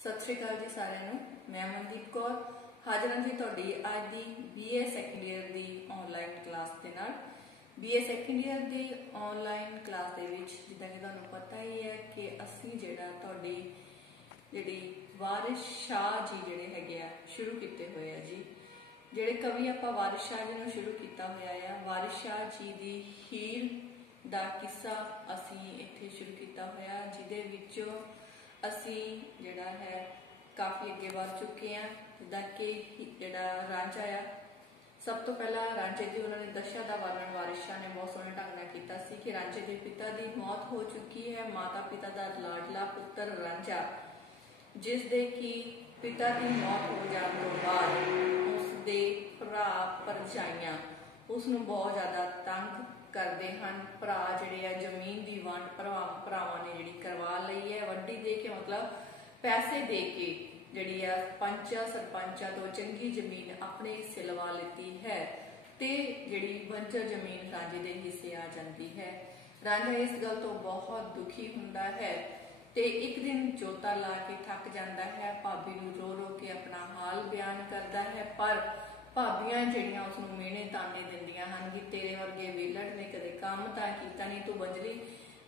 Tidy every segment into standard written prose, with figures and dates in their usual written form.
सत श्री अकाल जी सारिਆਂ ਨੂੰ। मैं मनदीप कौर हाजिर हाँ जी तुहाडी अज दी BA सैकेंड ईयर की ऑनलाइन क्लास के नाल। BA सैकेंड ईयर की ऑनलाइन क्लास दे विच जिद्दां कि तुहानूं पता ही है कि असीं जिहड़ा तुहाडी जिहड़ी वारिस शाह जी जिहड़े हैगे आ शुरू कीते होए आ जी। जिहड़े कवि आपां वारिस शाह जी नूं शुरू कीता होया आ। वारिस शाह जी दी हीर दा किस्सा असीं इत्थे शुरू कीता होया, जिहदे विचों असी जिहड़ा है काफ़ी अगे बढ़ चुके हैं। जिद्दां कि जिहड़ा रांझा आ, सब तो पहला रांझे की उन्होंने दशा का वर्णन वारिस शाह ने बहुत सोहने ढंग नाल कीता सी कि रांझे के पिता की मौत हो चुकी है। माता पिता का लाडला पुत्र रांझा, जिस दे कि पिता की मौत हो जाने तो बाद उसके भरा भरजाइयां उसनूं बहुत ज़्यादा तंग करते हैं। भरा जिहड़े आ जमीन की वंड भरावां ने जिहड़ी करवा लई है, वड्डी दे के मतलब पैसे दे के जिहड़ी आ पंचा सरपंचा तो चंगी जमीन अपने हिस्से लवा लेती है ते जिहड़ी बंजर जमीन रांझे दे हिस्से आ जाती है। रांझा इस गल तो बहुत दुखी हुंदा है ते एक दिन जोता ला के थक जाता है। भाभी नूं रो रो के अपना हाल बयान करता है, पर भाबियां जिहड़ियां उसनूं मेहने ताने दिंदियां हन कि तेरे वर्गे वेलड़ ने कदे काम तां कीता नहीं, तू बंजली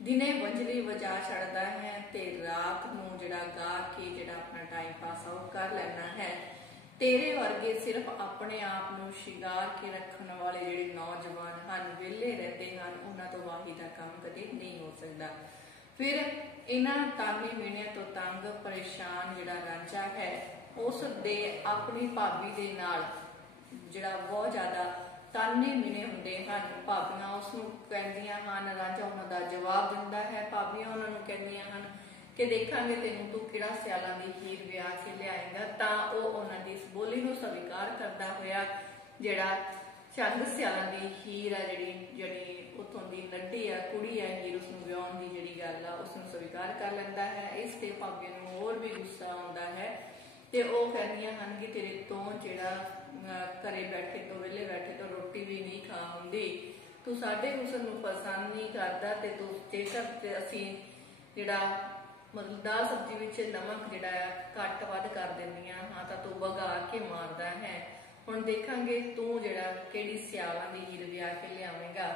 दिने बंजली वजा छड़दा है ते रात नूं जिहड़ा गा के जिहड़ा अपना टाइम पास आउट कर लैना है। तेरे वर्गे सिर्फ अपने आप नूं शिंगार के रखण वाले जिहड़े नौजवान हन वेले रहते हैं, उन्हां तो वाही दा काम कदे नहीं हो सकदा। फिर इन्हां ताने मेहने तो तंग परेशान जिहड़ा रांझा है उस दे अपनी भाभी दे नाल जिहड़ा बहुत ज़्यादा ताने मिने हुंदे हन। भाभियां उसनूं कहंदियां हन, रांझा उन्हां दा जवाब दिंदा है। भाभियां उन्हां नूं कहंदियां हन कि देखांगे तैनूं तू किहड़ा सियालां दी हीर विआह के लिआएगा। तां ओह उन्हां दी इस बोली नूं स्वीकार करदा होया जिहड़ा चंद सियालां दी हीर आ जिहड़ी उत्थों दी लड्डी आ कुड़ी आ हीर उसनूं विआउण दी जिहड़ी गल आ उसनूं स्वीकार कर लैंदा है। इस ते भाभियां नूं होर भी गुस्सा आउंदा है ते ओह कहंदियां हन कि तेरे तो जिहड़ा घरे बैठे तो वेले बैठे तो रोटी भी नहीं खा हुंदी, तू साडे हुसन नूं पसंद नहीं करदा ते तू जेकर असीं जिहड़ा मतलब दाल सब्जी विच नमक जिहड़ा घट वध कर दिंदियां हाँ तां तू भगा के मारदा है। हुण देखांगे तू जिहड़ा किहड़ी सियालां दी हीर विआह के लिआवेगा।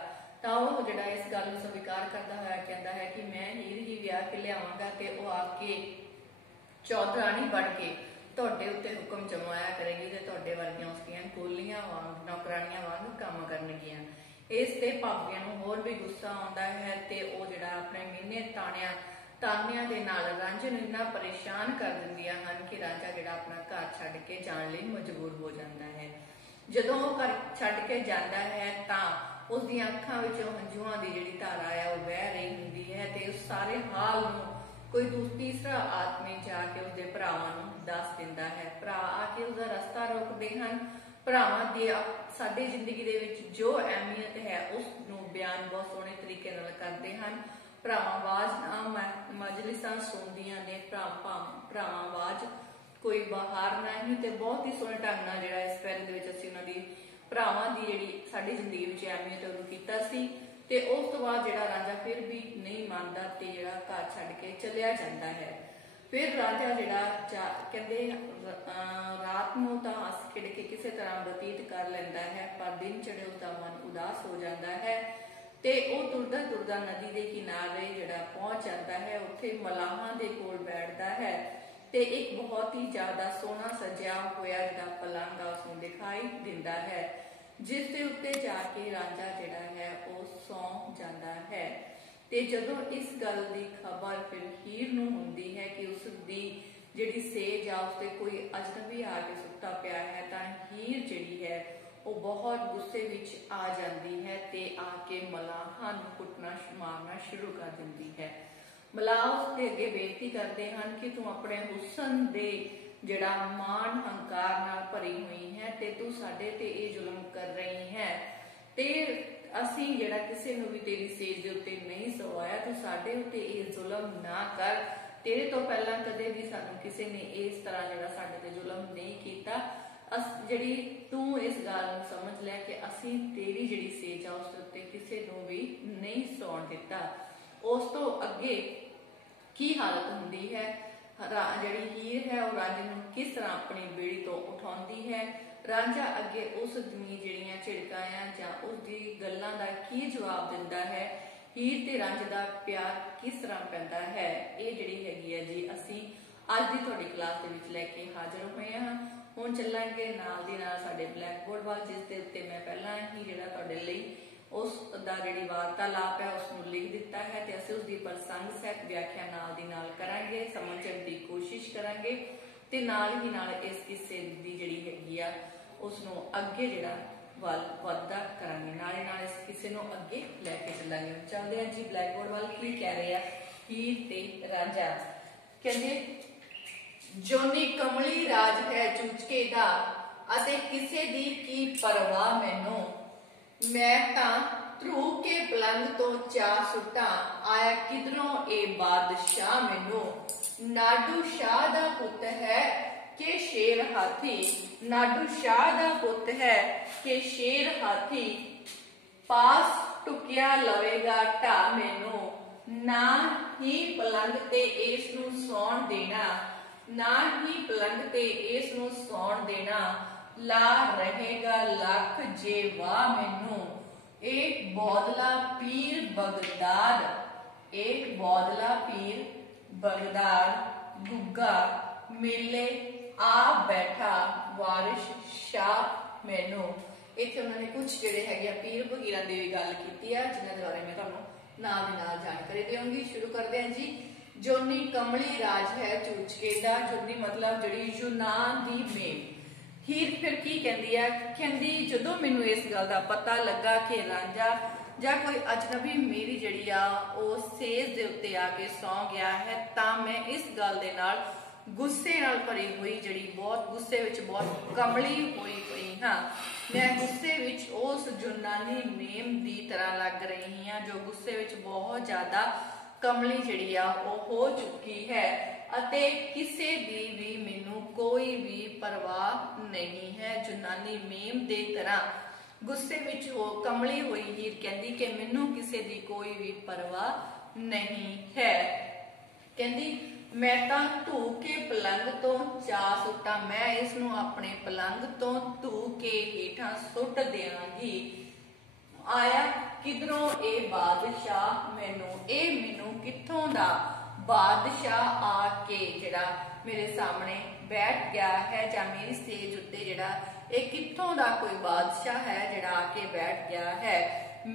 तां ओह जिहड़ा इस गल नूं स्वीकार करदा होया कहंदा है कि मैं हीर ही विआह के लिआवांगा ते ओह आके चौधराणी बण के तुहाडे उत्ते हुक्म जमाया करेगी ते तुहाडे वर्गियां उसदियां कोलियां वांग नौकरानियां वांग काम करनगियां। इस ते भाभियां नूं होर भी गुस्सा आउंदा है ते ओह जिहड़ा अपने मिहने तानियां दे नाल रांझे नूं इन्ना परेशान कर दिंदियां हन कि रांझा जिहड़ा अपना घर छड्ड के जाण लई मजबूर हो जांदा है। जदों ओह घर छड्ड के जांदा है तां उसदियां अखां विचों हंझूआं दी जिहड़ी धारा है ओह वह रही हुंदी है ते उस सारे हाल नूं कोई तीसरा आदमी जाके उसके भरावां नूं दस दिंदा है। भरा आके उसका रस्ता रोकते हैं। भरावां दी साडी जिंदगी दे विच जो अहमियत है उसनूं बयान बहुत सोहणे तरीके नाल करते हैं। भरावां आवाज मजलिसां सुणदियां ने, भरावां आवाज कोई बाहर नहीं ते बहुत ही सोहणे ढंग नाल जिहड़ा इस पैरे दे विच असीं उन्हां दी भरावां दी जिहड़ी साडी जिंदगी विच अहमियत उहनूं कीता सी ते उस तो बाद जिहड़ा रांझा फिर भी नहीं मानदा ते जिहड़ा घर छड्ड के चलिया जांदा है। फिर रांझा जिहड़ा कहंदे रात नूं तां हस खिड़ के किसी तरह बतीत कर लैंदा है, पर दिन चढ़े उसका मन उदास हो जाता है ते ओह तुरदा तुरदा नदी के किनारे जिहड़ा पहुंच जाता है। उत्थे मलाहां दे कोल बैठदा है ते एक बहुत ही ज्यादा सोहना सजिया होया जिहड़ा पलंग आ उसनूं दिखाई दिंदा है, जिस दे उत्ते जाके रांझा जिहड़ा है ओह सौ जांदा है। ते जदों इस गल की खबर फिर हीर नूं हुंदी है कि उसदी जिहड़ी सेज आ उसते कोई अजनबी आके सुत्ता पिया है, तां हीर जिहड़ी है वह बहुत गुस्से विच आ जाती है ते आके मलाहां नूं कुटना मारना शुरू कर दिंदी है। मलाह उसके अगे बेनती करते हैं कि तू अपने हुसन दे जिहड़ा मान हंकार नाल भरी हुई है ते तू साडे ते इह जुल्म कर रही है ते असीं जिहड़ा किसी नूं भी तेरी सेज दे उत्ते नहीं सवाया, तू साडे उत्ते इह जुल्म ना कर। तेरे तो पहला कदे भी सानूं किसी ने इस तरह जिहड़ा साडे ते जुल्म नहीं कीता। जिहड़ी तू इस गल नूं समझ लै कि असीं तेरी जिहड़ी सेज आ उस उत्ते किसी नूं भी नहीं सौण दित्ता। उस तो अगे की हालत हुंदी है ਜਿਹੜੀ ਹੀਰ ਹੈ ਉਹ ਰਾਂਝੇ ਨੂੰ किस तरह अपनी बेड़ी तो उठाउंदी है। रांझा अगे उस दी ਜਿਹੜੀਆਂ ਝਿੜਕਾਂ ਆ ਜਾਂ ਉਸ ਦੀ ਗੱਲਾਂ ਦਾ ਕੀ ਜਵਾਬ ਦਿੰਦਾ है। हीर ते रांझे ਦਾ प्यार किस तरह पैंदा है। ਇਹ ਜਿਹੜੀ ਹੈਗੀ ਆ ਜੀ ਅਸੀਂ ਅੱਜ ਦੀ ਤੁਹਾਡੀ ਕਲਾਸ ਦੇ ਵਿੱਚ ਲੈ ਕੇ ਹਾਜ਼ਰ ਹੋਏ ਹਾਂ। ਹੁਣ ਚੱਲਾਂਗੇ ਨਾਲ ਦੀ ਨਾਲ ਸਾਡੇ ਬਲੈਕ ਬੋਰਡ ਵੱਲ, ਜਿਸ ਦੇ ਉੱਤੇ ਮੈਂ ਪਹਿਲਾਂ ਹੀ ਜਿਹੜਾ ਤੁਹਾਡੇ ਲਈ ਉਸ ਦਾ ਜਿਹੜੀ ਵਾਰਤਾਲਾਪ है उसਨੂੰ लिख दिता है ਤੇ ਅਸੀਂ ਉਸ ਦੀ ਪ੍ਰਸੰਗ ਸਹਿਤ ਵਿਆਖਿਆ ਨਾਲ ਦੀ ਨਾਲ ਕਰਾਂਗੇ, ਸਮਝਣ ਦੀ ਕੋਸ਼ਿਸ਼ ਕਰਾਂਗੇ ਤੇ ਨਾਲ ਹੀ ਨਾਲ ਇਸ ਕਿੱਸੇ ਦੀ ਜਿਹੜੀ ਹੈਗੀ ਆ ਉਸ ਨੂੰ ਅੱਗੇ ਜਿਹੜਾ वादा करांगे, नाले नाल इस किसे नूं अगे लैके चलांगे। चलदे हां जी ब्लैक बोर्ड वाल। की कह रहे हैं हीर ते रांझा। कहंदे जोनी कमली राज है चूचके दा अते किसे दी की परवाह मैनू। मैं तां ध्रू के पलंग तो चा सुटा आया किधरों ए बादशाह मैनू। नाडू शाह दा पुत है के शेर हाथी। नाडू शाह दा पुत है के शेर हाथी। पास टुकिया लवेगा ढा मैनू। ना ही पलंग ते इस नूं सौण देना। ना ही पलंग ते इस नूं सौण देना। ला रहेगा लख जे वाह मैनू। एक बौदला पीर बगदाद। एक बौदला पीर बगदाद गुग्गा मेले आ बैठा वारिश शाह मैनू। इत्थे उन्होंने कुछ जिहड़े हैगे पीर फकीरां दी गल कीती है, जिन्हां दे बारे मैं तुहानूं नाल दी नाल जानकारी देऊंगी। शुरू करदे हां जी। जोनी कमली राज है चूचके दा। जोनी मतलब जिहड़ी यूनान दी मेम। हीर फिर की कहंदी है, कहंदी जदों मैनूं इस गल दा पता लगा कि रांझा ਜਾਂ कोई अजनबी मेरी जिहड़ी आ ਉਹ सेज दे उत्ते आके सौ गया है, तां मैं इस गल दे नाल गुस्से नाल भरी हुई जिहड़ी बहुत गुस्से विच बहुत कमली होई पई हां। मैं गुस्से विच उस यूनानी मेम दी तरह लग रही हां जो गुस्से विच बहुत ज्यादा कमली जिहड़ी आ ਉਹ हो चुकी है ਅਤੇ ਕਿਸੇ ਦੀ भी मैनू कोई भी परवाह नहीं है। यूनानी मेम दे तरह गुस्से विच हो कमली हुई हीर कहंदी कि मैनू किसे दी कोई भी परवाह नहीं है। कहंदी मैं तां धू के पलंग तो चा सुटा। मैं इसनूं अपने पलंग तो धू के हेठां सुट देवांगी। आया किधरों ए बादशाह मैनू। ए मैनू कित्थों दा बादशाह आके जिहड़ा मेरे सामने बैठ गया है जां मेरी स्टेज उत्ते जिहड़ा ए कित्थों दा कोई बादशाह है जिहड़ा आके बैठ गया है।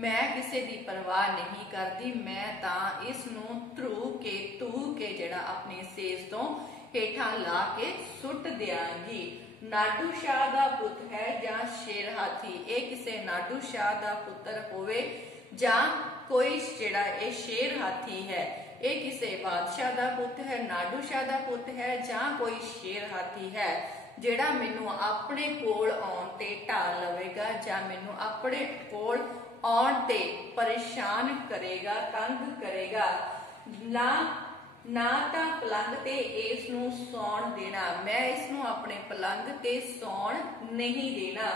मैं किसे दी परवाह नहीं करती। मैं तां इस नूं ध्रू के धू के जिहड़ा अपनी सेज तो हेठां ला के सुट दियांगी। नाडू शाह दा पुत है जां शेर हाथी। ए किसे नाडू शाह दा पुत्र होवे जां कोई जिहड़ा ए शेर हाथी है। ए किसे बादशाह दा पुत है, नाडू शाह दा पुत है जां कोई शेर हाथी है जिहड़ा मैनू अपने कोल आउण ते ढा लवेगा जां मैनू अपने कोल आउण ते परेशान करेगा, तंग करेगा। ना ना तां पलंग ते इस नूं सौण देना। मैं इसनूं अपने पलंग ते सौण नहीं देना।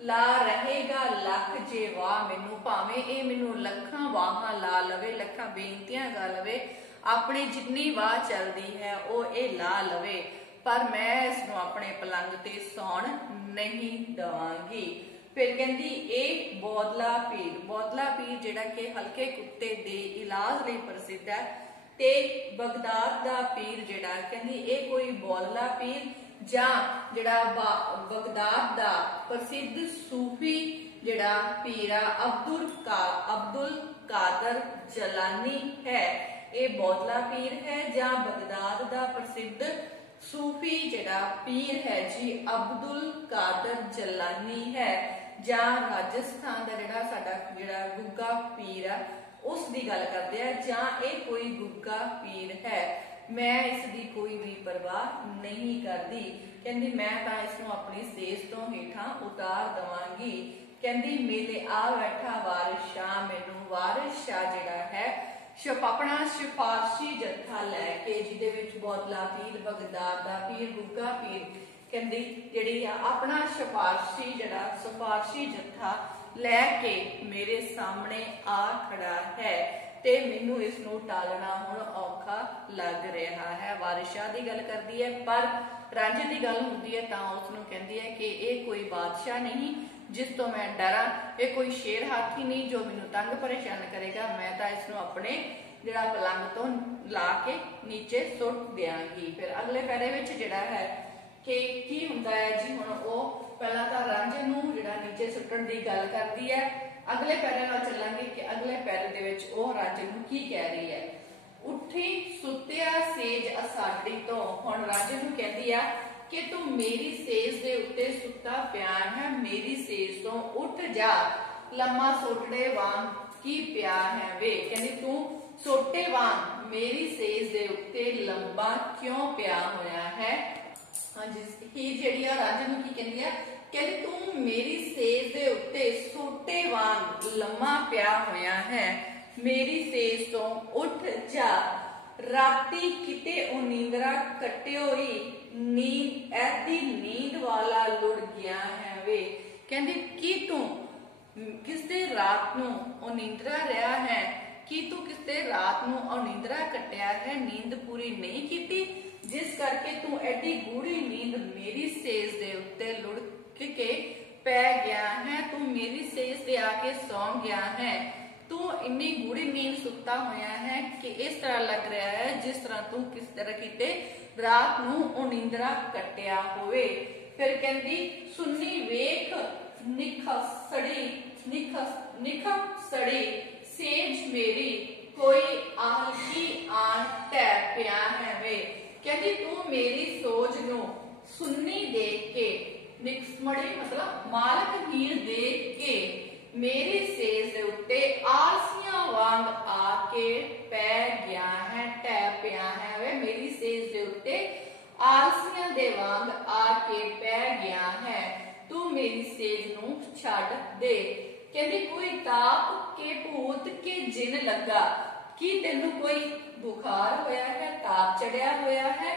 ला रहेगा लख जे वाह मैनू। भावें ए मैनू लखां वाहां ला लवे, लखां बेनतियां गा लवे, अपनी जिन्नी वाह चलदी है वो ए ला लवे, पर मैं इसनूं अपने पलंग ते सौण नहीं देवांगी। फिर कहंदी ए बौदला पीर। बौदला पीर जिहड़ा कि हल्के कुत्ते दे इलाज लई प्रसिद्ध है ते बगदाद दा पीर जिहड़ा कहंदी ए कोई बौदला पीर जां जिहड़ा बगदाद दा प्रसिद्ध सूफी जिहड़ा पीर आ अब्दुल कादर जलानी है। ए बौदला पीर है जां बगदाद दा प्रसिद्ध सूफी जिहड़ा पीर है जी अब्दुल कादर जलानी है। जां राजस्थान का जिहड़ा साडा जिहड़ा गुग्गा पीर आ उस दी गल करदे आ, जां ए कोई गुग्गा पीर है। मैं इसकी कोई भी परवाह नहीं करती। कहंदी मैं तां इसनूं अपनी सेज तो हेठां उतार दवांगी। कहंदी मेले आ बैठा वारिश शाह मैनू। वारिश शाह जिहड़ा है अपना सिफारशी जत्था लैके जिहदे विच बौदला पीर, बगदाद दा पीर, गुग्गा पीर कहंदी जिहड़ी अपना सिफारशी जत्था लैके मेरे सामने आ खड़ा है ते मैनू इसनूं टालना हुण औखा लग रहा है। वारिस शाह की गल करती है, पर रांझे की गल होंदी है तां उसनूं कहंदी है कि ये कोई बादशाह नहीं जिस तो मैं डरा, ये कोई शेर हाथी नहीं जो मैनू तंग परेशान करेगा, मैं तो इसनूं अपने जिहड़ा पलंग तो ला के नीचे सुट देंगी। फिर अगले पैरे विच जिहड़ा है कि की हुंदा है जी, हुण वो पहला तो रांझे नूं जिहड़ा नीचे सुट्टण की गल करती है। अगले पैरे नाल चलांगे कि अगले पैरे दे विच वो रांझे नूं की कह रही है। उठी सुत्या सेज असाडी तो, हुण रांझे नूं कहंदी आ कि तू मेरी सेज दे उत्ते सुत्ता पिया है, मेरी सेज तो उठ जा, लम्मा सोटड़े वांग की पिया है वे। कहंदी तू सोटे वांग मेरी सेज दे उत्ते लंबा क्यों पिया होया है। हाँ जी, हीर जिहड़ी आ रांझे नूं की कहंदी आ, कहंदी तू मेरी सेज दे उत्ते सोटे वांग लम्मा पिया होया है, मेरी सेज तो उठ जा, राती किते ओ नींदरा कट्टियो ही, नींद ऐदी नींद वाला लुड़ गया है वे। कहंदी की तू किसते रात नूं ओ नींदरा रहा है, कि तू किसते रात नूं ओ नींदरा कट्टिया है, नींद पूरी नहीं कीती जिस करके तू एडी गूढ़ी नींद मेरी सेज दे उत्ते लुढ़ के पै गया है, तू मेरी सेज ते आके सौ गया है, तू इन्नी गूढ़ी नींद सुता होया है कि इस तरह लग रहा है जिस तरह तू किस तरह किते रात नूं ओ नींदरा कट्टिया होवे। फिर कहंदी सुन्नी वेख निखसड़ी सेज मेरी, कोई आलकी आन टै पिया है वे। कहंदी तू मेरी सोच नूं सुन्नी देख के, निखसड़ी मतलब मालक हीर देख के, मेरी सेज दे उत्ते आलसियां वांग आके पै गया है, टै पिया है वे। मेरी सेज दे उत्ते आलसियां दे वांग आके पै गया है, तू मेरी सेज नूं छड्ड दे। कहंदी कोई ताप के भूत के जिन लगा, कि तेनू कोई बुखार होया है, ताप चढ़िया होया है,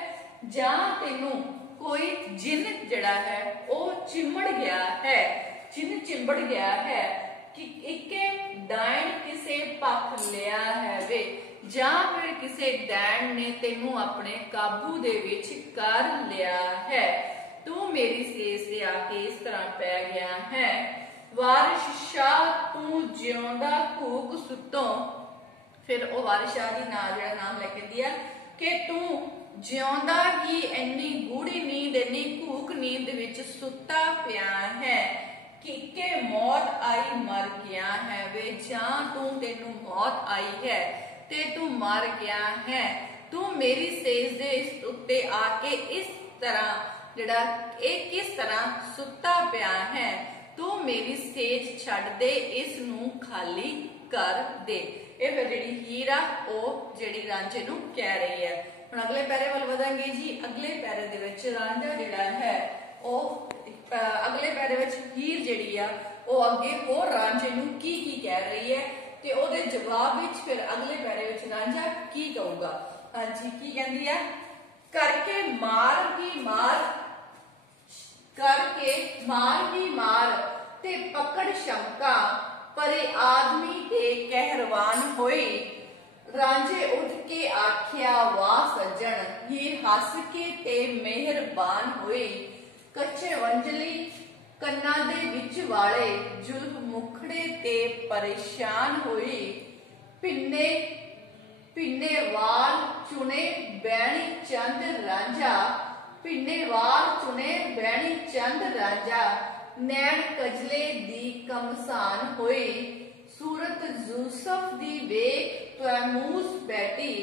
जां तेनू कोई जिन जड़ा है वो चिमड़ गया है, जिन चिंबड़ गया है, कि इके डायन किसे पख लिया है वे, जां फिर किसे डैन ने तेनू अपने काबू दे विच कर लिया है, तू मेरी सेज से आके इस तरह पै गया है। वारिस शाह तू जिउंदा घूक सुतो, फिर वो वारिस शाह दी नाम लेके दिया कि तू जिउंदा ही इन्नी गूढ़ी नींद, इन्नी घूक नींद विच सुता पिया है, कि के मौत आई मर गया है वे, जां तू तेनू मौत आई है ते तू मर गया है, तू मेरी सेज दे उत्ते आके इस तरह जिहड़ा किस तरह सुता पिया है, तू मेरी सेज छड्ड दे, इस नूं खाली कर दे। ये फिर जिहड़ी हीर आ ओ जिहड़ी रांझे नूं कह रही है। हुण अगले पैरे वल वधांगे जी। अगले पैरे दे विच रांझा जिहड़ा है ओ अगले पैरे विच हीर जिहड़ी आ ओ अगे होर रांझे नूं की कह रही है ते ओदे जवाब विच फिर अगले पैरे विच रांझा की कहूगा। हां जी, की कहंदी है, करके मार ही मार, करके मार ही मार ते पकड़ शंका, परे आदमी ते कहरवान होई, रांझे उठ के आख्या वाह सज्जन, हीर हस के ते मेहरबान होई, कच्चे वंजली कन्ना दे विच वाले, जुल्फ मुखड़े ते परेशान होई, पिन्ने पिन्ने वाल चुने बैणी चंद रांझा, पिन्ने वाल चुने बैणी चंद रांझा, नैन कजले दी कमसान होई, सूरत यूसुफ दी वेख तैमूस बेटी,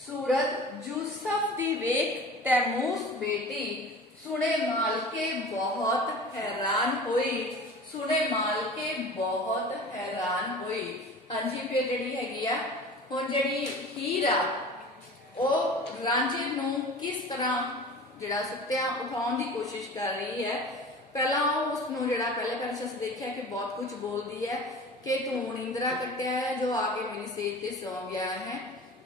सूरत यूसुफ दी वेख तैमूस बेटी, सुने मालके बहुत हैरान हुई, सुने मालके बहुत हैरान हुई। हाँ जी, फिर जिहड़ी हैगी आ हुण जिहड़ी हीर आ ओ रांझे नूं किस तरह जिहड़ा सुत्तिया उठाउण दी कोशिश कर रही है। पहला उसनूं जिहड़ा पहले पैरे असीं देखिया कि बहुत कुछ बोलदी है कि तू नींदरा कट्टिया है जो आके मेरी सेज ते सौ गया है,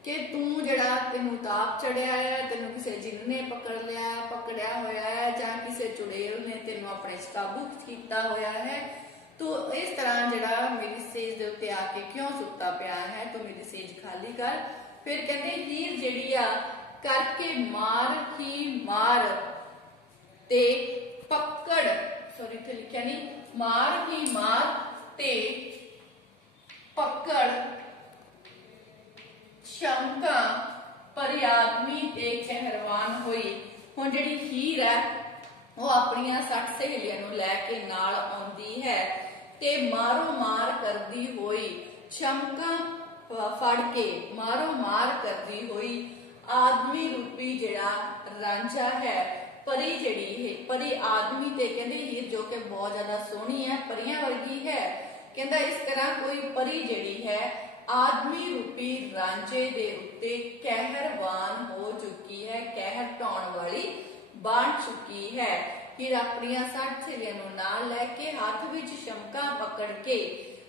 कि तू जिहड़ा तेनू ताप चढ़िया है, तेनू किसी जिन ने पकड़िया होया है, जां किसी चुड़ैल ने तेनू अपने काबू कीता होया है, तो इस तरह जड़ा मेरी सेज दे उत्ते आके क्यों सुता पिया है, तो मेरी सेज खाली कर। फिर कहते हीर जिहड़ी आ करके मार ही मार ते पकड़, सॉरी इत्थे लिखिया नहीं, मार ही मार ते पकड़ शंका पर आदमी ते कहरवान हुई। हुण जिहड़ी हीर है वो अपनियां 60 सहेलियां नूं लैके नाल आउंदी है ते मारो मार करदी होई शंका फड़ के मारो मार करदी हुई आदमी रूपी जिहड़ा रांझा है, परी जिहड़ी है, परी आदमी ते कहंदे हीर जो कि बहुत ज्यादा सोहनी है, परियां वर्गी है, कहंदा इस तरह कोई परी जिहड़ी है आदमी रूपी रांझे दे उत्ते कहरवान हो चुकी है, कहर ढाउण वाली बन चुकी है। हीर अपनियां 60 सहेलियां नूं नाल लैके हाथ विच शंका पकड़ के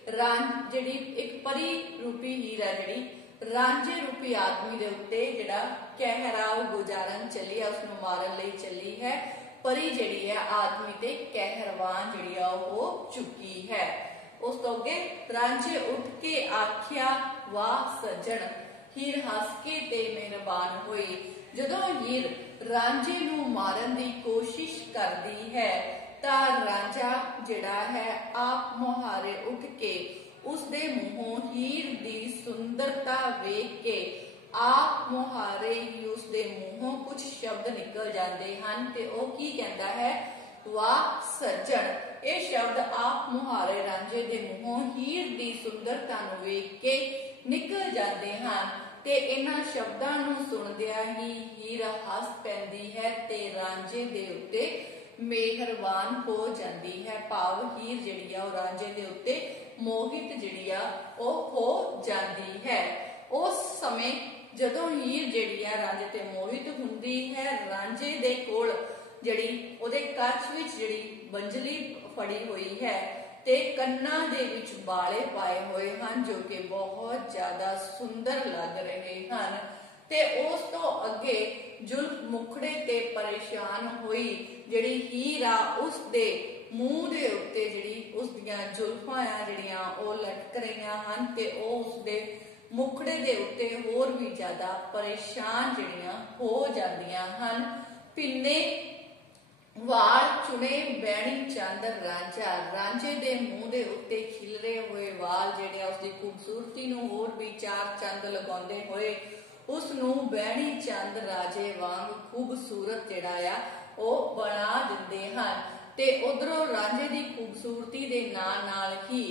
जिहड़ी एक परी रूपी हीर है जिहड़ी रांझे रूपी आदमी दे उत्ते जिहड़ा कहरा गुजारन चली है, उसनूं मारन लई चली है। परी जिहड़ी है आदमी ते कहरवान जिहड़ी हो चुकी है। उस तो अगे रांझे उठ के आख्या वाह सज्जन, हीर हस के ते मेहरबान हुई। जदों हीर रांझे नूं मारन दी कोशिश करदी है तां रांझा जिहड़ा है आप मुहारे उठ के उसदे मूहों हीर दी सुंदरता वेख के आप मुहारे ही उसदे मूहों कुछ शब्द निकल जाते हैं ते ओ की कहता है वाह सज्जन। ये शब्द आप मुहारे रांझे दे मूहों हीर दी सुंदरता नूं वेख के निकल जाते हैं ते इन्हां शब्दां नूं सुणदिया ही हीर हस पैंदी है ते रांझे दे उत्ते मेहरबान हो जाती है। भाव हीर जिहड़ी आ रांझे दे उत्ते मोहित जिहड़ी आ हो जाती है। उस समय जदों हीर जिहड़ी आ रांझे ते मोहित हुंदी है, रांझे दे कोल जिहड़ी ओदे कच्छ विच जिहड़ी बंजली फड़ी हुई है ते कन्ना दे विच बाले पाए हुए हैं जो कि बहुत ज्यादा सुंदर लग रहे हैं ते उस तो अगे जुल्फ मुखड़े ते परेशान हुई जिहड़ी हीर आ उस दे मूंह दे उत्ते जिहड़ी उस दियां जुल्फां आ जिहड़ियां ओ लटक रहीआं हन ते ओ उस दे मुखड़े दे उत्ते होर भी ज्यादा परेशान जिहड़ियां हो जांदियां हन। पिन्ने वाल चुने बैणी चंद रांझा, रांझे दे मुंह दे उत्ते खिलरे हुए वाल जिहड़े उसकी खूबसूरती नूं होर भी चार चंद लगाउंदे होए उसनूं बैणी चंद राजे वांग खूबसूरत जिहड़ा आ ओ बना दिंदे हन ते उधरों रांझे दी खूबसूरती दे नाल ही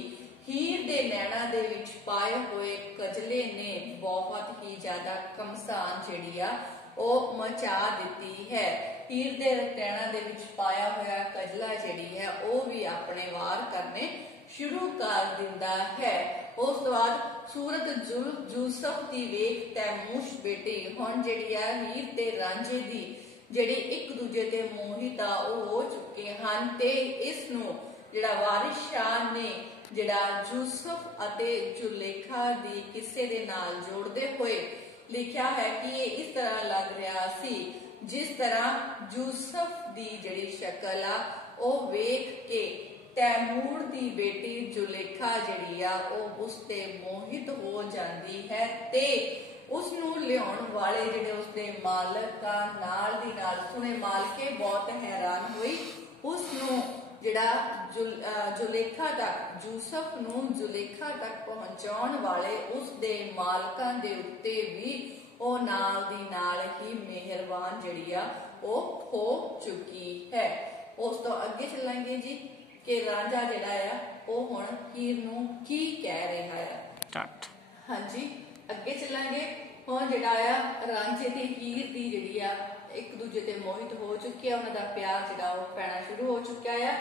हीर दे नैणा दे विच पाए हुए कजले ने बहुत ही ज्यादा कमसान जिहड़ी आ ओ मचा दिती है। हीर दे नैणा दे विच पाया होया कजला जिहड़ी है ओ भी अपने वार करने शुरू कर दिंदा है। उस तो बाद सूरत यूसुफ दी वेख तैमूश बेटी हुण जिहड़ी आ हीर ते रांझे दी जिहड़ी एक दूजे ते मोहित आ ओ हो चुके हन ते इस नूं जिहड़ा वारिस शाह ने जिहड़ा यूसुफ अते जुलेखा दी किस्से दे नाल जोड़दे होए लिखिया है कि ये इस तरह लग रहा सी जिस तरह यूसुफ दी जिहड़ी शक्ल आ ओ वेख के तैमूर दी बेटी जुलेखा जिहड़ी आ ओ उस ते मोहित हो जाती है ते उसनूं लियाउण वाले जिहड़े उसदे मालक आ नाल दी नाल सुने मालके बहुत हैरान हुई उसनूं जिहड़ा जुलेखा तक यूसुफ नूं जुलेखा तक पहुंचाउण वाले उसदे मालकां दे उत्ते भी ओ नाल दी नाल ही मेहरबान जिहड़ी आ ओ हो चुकी है। उस तो अगे चलांगे जी कि रांझा जिहड़ा आ ओ हुण हीर नूं की कह रहा है। हाँ जी अगे चलांगे हुण जिहड़ा आ रांझे ते हीर दी जिहड़ी आ एक दूजे ते मोहित हो चुकी है, उन्हां दा प्यार जिहड़ा ओ पैना शुरू हो चुका है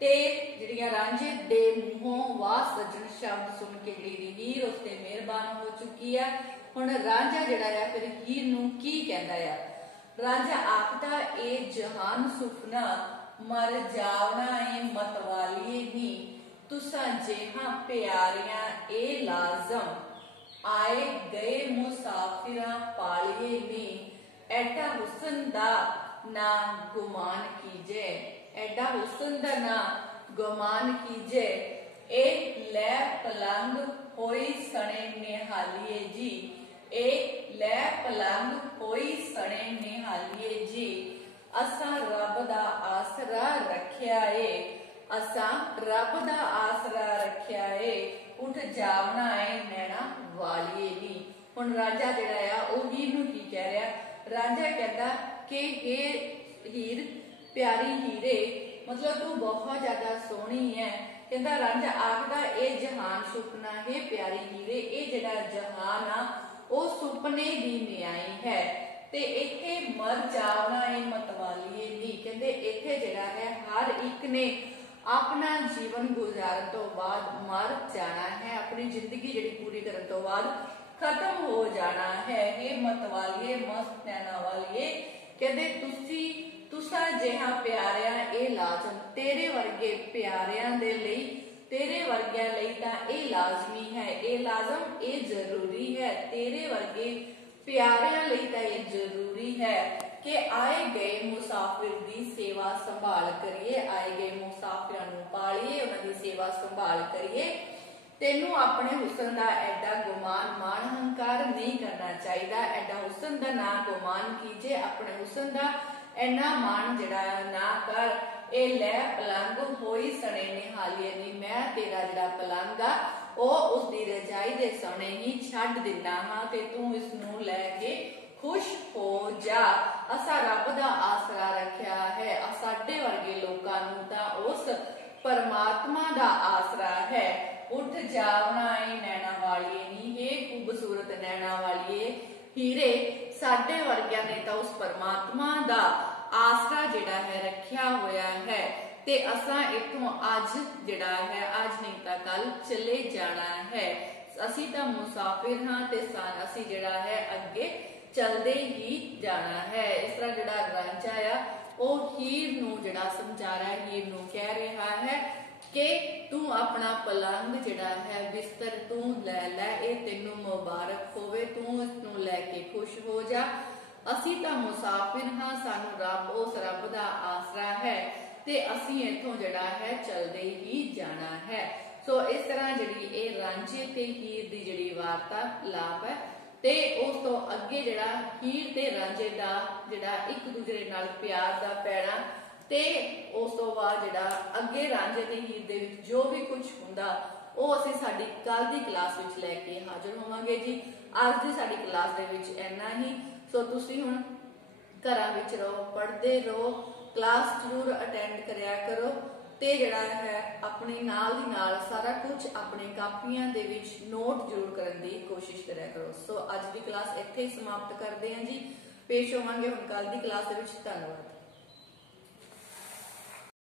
ते जिहड़ियां रांझे दे मूहों वाह सज्जन शब्द सुन के जिहड़ी हीर उस ते मेहरबान हो चुकी है। हुण रांझा जिहड़ा आ फिर हीर नूं की कहंदा आ। रांझा आखदा ए जहान सुपना मर जावना ए मतवालिए नी तुसां जेहां प्यारियां ए लाजम आए गए मुसाफिरां पालिए नी एडा हुसन दा ना गुमान कीजे, एडा हुसन दा ना गुमान कीजे, ए लै पलंग होई सने निहालिए जी, ए लै पलंग होई सने निहालिए जी, असा रब दा आसरा रखिया ए, असा रब दा आसरा रखिया ए, उठ जावना है नैना वालिए नी। हुण राजा जिहड़ा आ ओह हीर नूं की कह रहा, राजा कहता कि हे हीर प्यारी हीरे, मतलब तू बहुत ज्यादा सोहनी है। कहता राजा आखदा ए जहान सुपना है प्यारी हीरे, ए जिहड़ा जहान आ ओह सुपने दी न्याई है, ते इत्थे मर जावना है मतवालिए नी। कहंदे इत्थे जिहड़ा है हर एक ने अपना जीवन गुजारन तो बाद मर जाना है, अपनी जिंदगी जिहड़ी पूरी करन तो बाद खत्म हो जाना है। हे मतवालिए मस्त नैना वालिए, कहंदे तुसा जिहा प्यारिया ए लाजम, तेरे वर्गे प्यारियां दे लई, तेरे वर्गियां लई तां ए लाजमी है, ए लाजम ए जरूरी है, तेरे वर्गे प्यारियां लई तां ए जरूरी है कि आए गए मुसाफिर दी सेवा संभाल करिए, आए गए मुसाफिरां नूं पालिए, उन्हां दी सेवा संभाल करिए। तेनू अपने हुसन का एडा गुमान मान हंकार नहीं करना चाहिए, एडा हुसन का ना गुमान कीजे, अपने हुसन का इन्ना मान जिहड़ा ना कर। ए लै पलंग होई सने निहालिए नी, मैं तेरा जिहड़ा पलंग आ ओह उसदी रजाई दे सने ही छड्ड दिंदा हां, ते तू इस नूं लै के खुश हो जा। असा रब दा आसरा रखिया है, साडे वर्गे लोकां नूं तां उस परमात्मा दा आसरा है। उठ जावना है नैना वालिए नी, हे खूबसूरत नैना वालिए हीरे, साडे वर्गियां ने तां उस परमात्मा दा आसरा जिहड़ा है रखिया होया है, ते असां इत्थों अज जिहड़ा है अज नहीं तां कल चले जाना है। असी तां मुसाफिर हां ते असी जिहड़ा है अगे चलदे ही जाना है। इस तरह जिहड़ा रांझा आ ओह हीर नूं जिहड़ा समझा रहा है, हीर नूं कह रहा है कि तू अपना पलंग जिहड़ा है बिस्तर तू लै लै, ए तेनू मुबारक होवे, तू इसनू लैके खुश हो जा। असी तां मुसाफिर हां, सानू रब उस रब दा आसरा है, ते असी इथों जिहड़ा है चलदे ही जाना है। सो इस तरह जिहड़ी ए रांझे ते हीर दी जिहड़ी वार्तालाप है, ते उस तो अगे जिहड़ा हीर ते रांझे दा जिहड़ा एक दूसरे नाल प्यार दा पैड़ा, ते उस तो बाद जिहड़ा अगे रांझे ते हीर दे विच जो भी कुछ हुंदा ਉਹ ਅਸੀਂ ਸਾਡੀ ਕੱਲ ਦੀ ਕਲਾਸ ਵਿੱਚ ਲੈ ਕੇ ਹਾਜ਼ਰ ਹੋਵਾਂਗੇ ਜੀ। ਅੱਜ ਦੀ ਸਾਡੀ ਕਲਾਸ ਦੇ ਵਿੱਚ ਇੰਨਾ ਹੀ। ਸੋ ਤੁਸੀਂ ਹੁਣ ਘਰਾਂ ਵਿੱਚ ਰਹੋ, ਪੜ੍ਹਦੇ ਰਹੋ, ਕਲਾਸ ਜ਼ਰੂਰ ਅਟੈਂਡ ਕਰਿਆ ਕਰੋ, ਤੇ ਜਿਹੜਾ ਹੈ ਆਪਣੇ ਨਾਲ ਦੀ ਨਾਲ ਸਾਰਾ ਕੁਝ ਆਪਣੇ ਕਾਪੀਆਂ ਦੇ ਵਿੱਚ ਨੋਟ ਜ਼ਰੂਰ ਕਰਨ ਦੀ ਕੋਸ਼ਿਸ਼ ਕਰਿਆ ਕਰੋ। ਸੋ ਅੱਜ ਦੀ ਕਲਾਸ ਇੱਥੇ ਹੀ ਸਮਾਪਤ ਕਰਦੇ ਹਾਂ ਜੀ। ਪੇਸ਼ ਹੋਵਾਂਗੇ ਹੁਣ ਕੱਲ ਦੀ ਕਲਾਸ ਦੇ ਵਿੱਚ। ਧੰਨਵਾਦ।